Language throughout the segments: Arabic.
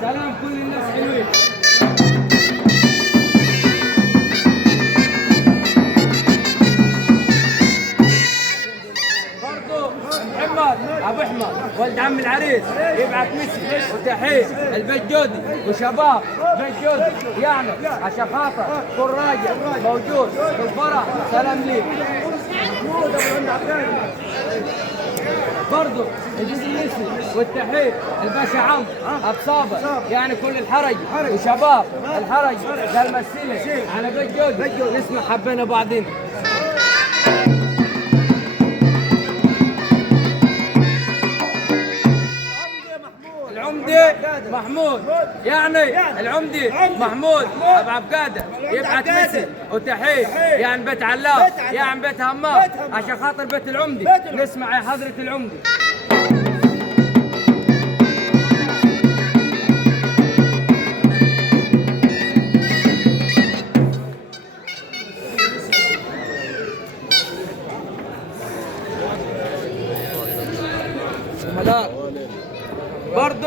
سلام كل الناس حلوين. برضو محمد ابو احمد ولد عم العريس يبعث مسي وتحيه البيت جودي وشباب بيت جودي، يعني عشان خاطر كل راجل موجود في الفرح سلام ليك. برضو الجزء المسي والتحيه الباشا عم ابو صابر، يعني كل الحرج وشباب الحرج ده المسيله على بيت جودي، نسمع حبينا بعضين. العمدي محمود، يعني العمدي محمود ابو عبقاده يبعث مسي وتحيه، يعني بيت علاف، يعني بيت همام عشان خاطر بيت العمدي، نسمع يا حضره العمدي. برضو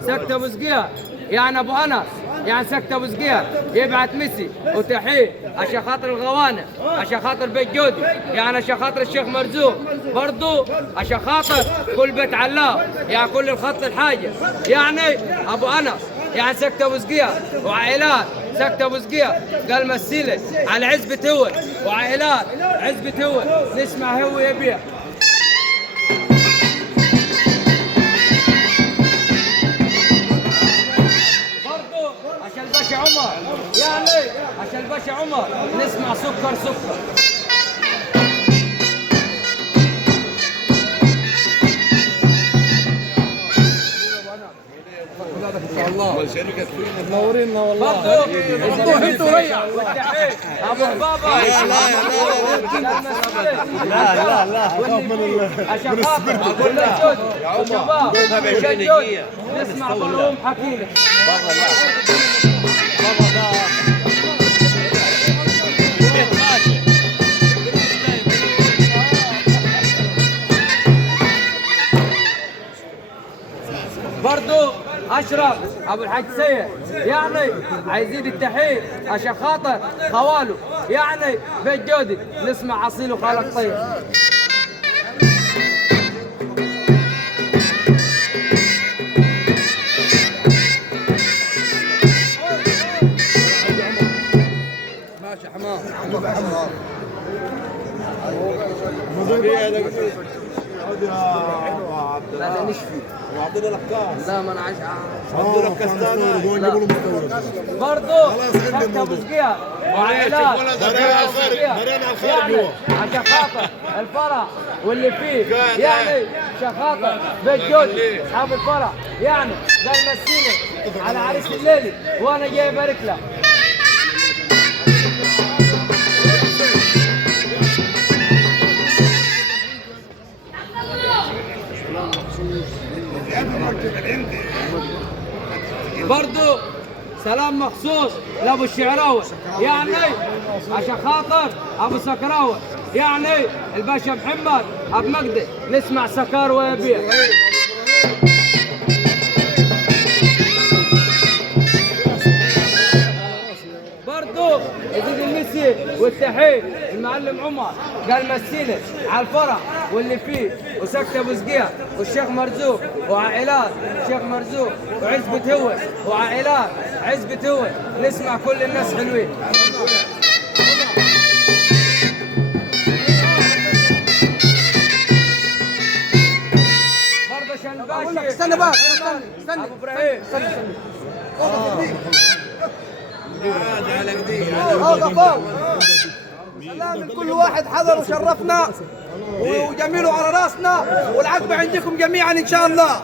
سكت ابو زقير، يعني ابو انس، يعني سكت ابو زقير يبعث مسي وتحيه عشان خاطر الغوانه، عشان خاطر بيت جودي، يعني عشان خاطر الشيخ مرزوق، برضو عشان خاطر كل بيت علاف، يعني كل الخط الحاجه، يعني ابو انس، يعني سكت ابو زقير وعائلات سكت ابو زقير قال مسيله على عزبه هو وعائلات عزبه هو، نسمع هو يبيع. عشان الباشا عمر، يعني عشان الباشا عمر نسمع سكر سكر. ان شاء الله منورينا والله. انتوا ريع ابو بابا لا عشان خاطر الشباب نسمع كلهم حكينا. برضو اشرف ابو الحاج سيد، يعني عايزين التحيه عشان خاطر خواله، يعني بيت جودي، نسمع اصيل وخالق طيب. ماشي حمام لا نشفي وعطينا الافكار. لا ما انا عايش عطوا لك كاستانا برضه سكت ابو زقير وعائلات يعني عشان خاطر الفرح واللي فيه، يعني عشان خاطر بيت جودي اصحاب الفرح، يعني قال مسيني على عريس الليلي وانا جاي ابارك له. برضو سلام مخصوص لابو الشعراوي، يعني عشان خاطر ابو سكراوي، يعني الباشا محمد ابو مجدي، نسمع سكر ويبيع. برضو يزيد المسي والتحيه المعلم عمر قال مسيني على الفرح واللي فيه، وسكت ابو زقير والشيخ مرزوق وعائلات الشيخ مرزوق وعزبة هوس وعائلات عزبة هوس، نسمع كل الناس حلوين. برضه عشان الباشا استنى بقى استنى ابو ابراهيم سلام لكل واحد حضر وشرفنا وجميله على راسنا، والعقبة عندكم جميعا ان شاء الله.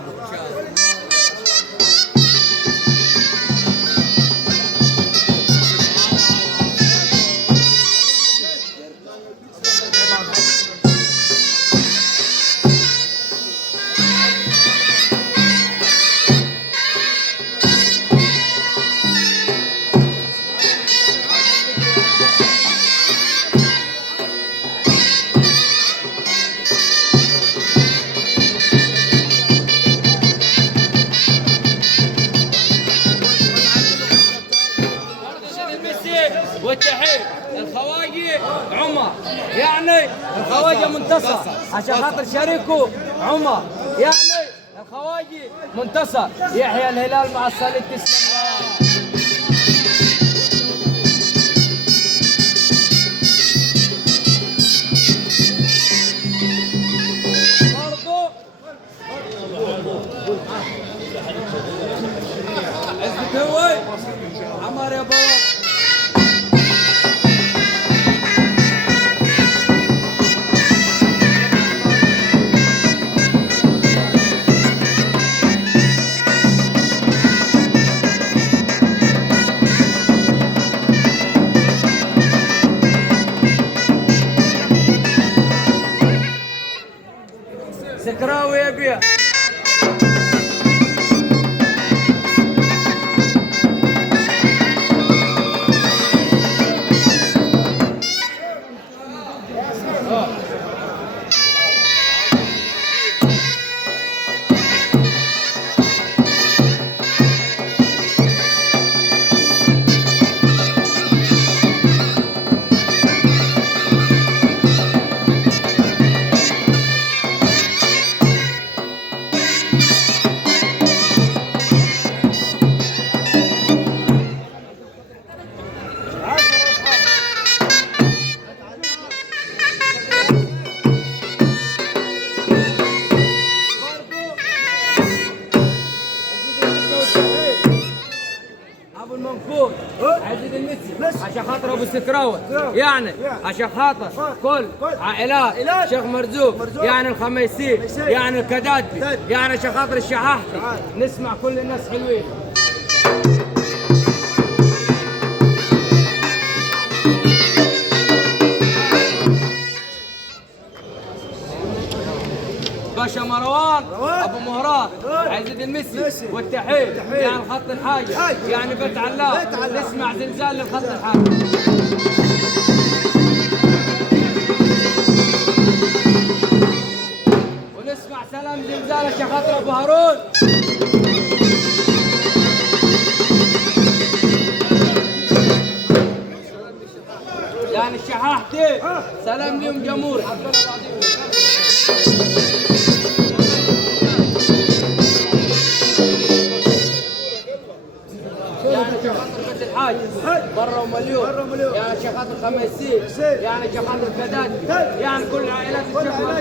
عمر يعني الخواجه منتصر عشان خاطر شريكه عمر يعني الخواجي منتصر يحيى الهلال مع الصليب تسلم. عزبتوي عمر يا بابا سكراوي يا بيا ابو المنفوذ عزيز المسي عشان خاطر ابو السكراوي يعني عشان خاطر كل عائلات شيخ مرزوق يعني الخميسي يعني الكدادبي يعني عشان خاطر الشحاحتي نسمع كل الناس حلوين. باشا مروان ابو مهران عزيز المسي والتحيل يعني الخط الحاجه يعني بيت علاء نسمع زلزال للخط الحاجه. ونسمع سلام زلزال عشان خاطر ابو هارون يعني الشحاحتي سلام ليهم جمهور. يعني شخاطر بيت الحاج برا ومليون يعني شخاطر خميسين يعني شخاطر كدادي يعني كل عائلات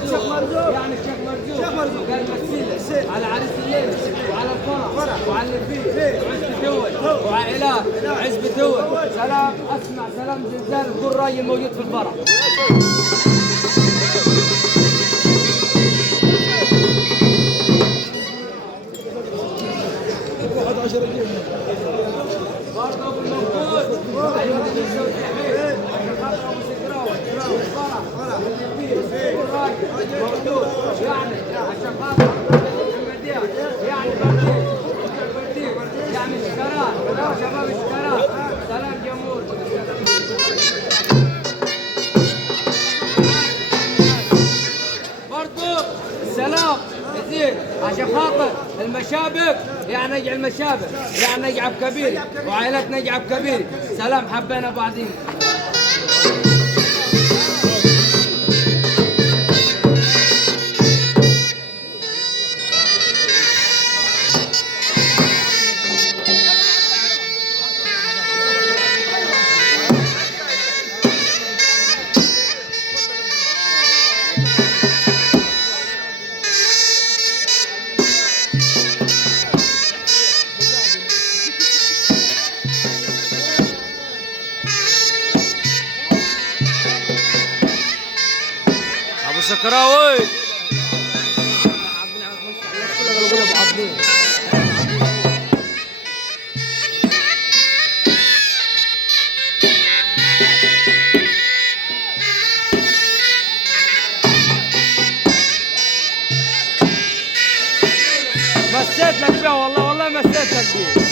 الشيخ مرزوق يعني الشيخ مرزوق قال مسيله على عريس الليل وعلى الفرح وعلى النبي وعزبة دول وعائلات عزبة دول. سلام اسمع سلام زلزال كل راجل موجود في الفرح. برضه ابو المنفوذ ايوه ابو سكراوي الفرح والنبي والراجل موجود يعني عشان خاطر المدينه يعني برديك يعني اشتراك شباب اشتراك سلام جمهور. برضه السلام يزيد عشان خاطر المشابك يعني نجع المشابك يعني نجع بكبير وعائلات نجع بكبير سلام حبينا بعضين. سكراوي مسيت لك بيه والله مسيت لك بيه.